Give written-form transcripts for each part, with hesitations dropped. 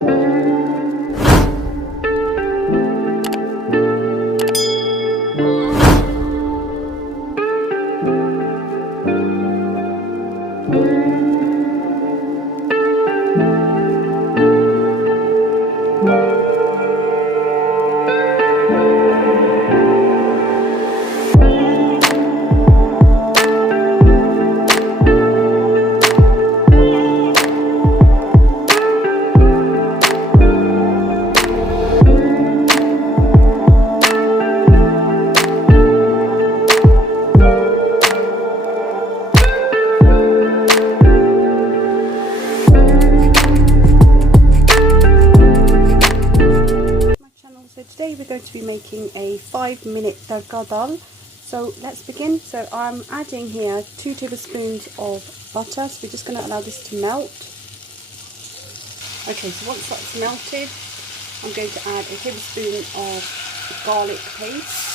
So today we're going to be making a 5-minute tarka dal. So let's begin. So I'm adding here 2 tablespoons of butter. So we're just going to allow this to melt. Okay, so once that's melted, I'm going to add a tablespoon of garlic paste,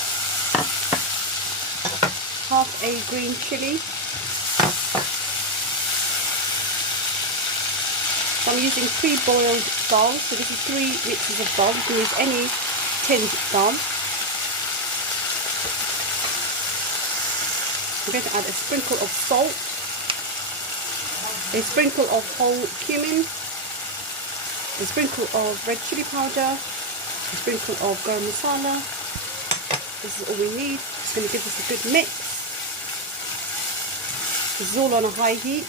half a green chilli. So I'm using pre-boiled dal. So this is 3 mixes of dal. You can use any tinned dal. I'm going to add a sprinkle of salt, a sprinkle of whole cumin, a sprinkle of red chilli powder, a sprinkle of garam masala. This is all we need. It's going to give us a good mix. This is all on a high heat.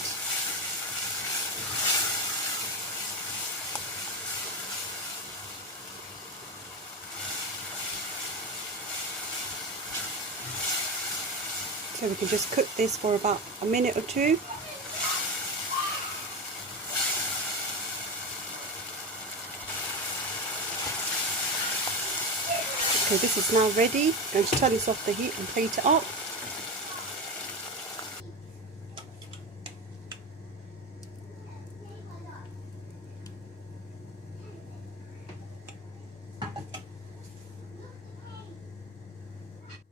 So we can just cook this for about a minute or 2. Okay, this is now ready. I'm going to turn this off the heat and plate it up.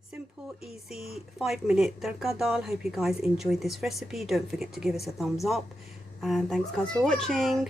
Simple, easy, 5-minute tarka dal. Hope you guys enjoyed this recipe. Don't forget to give us a thumbs up. And thanks guys for watching.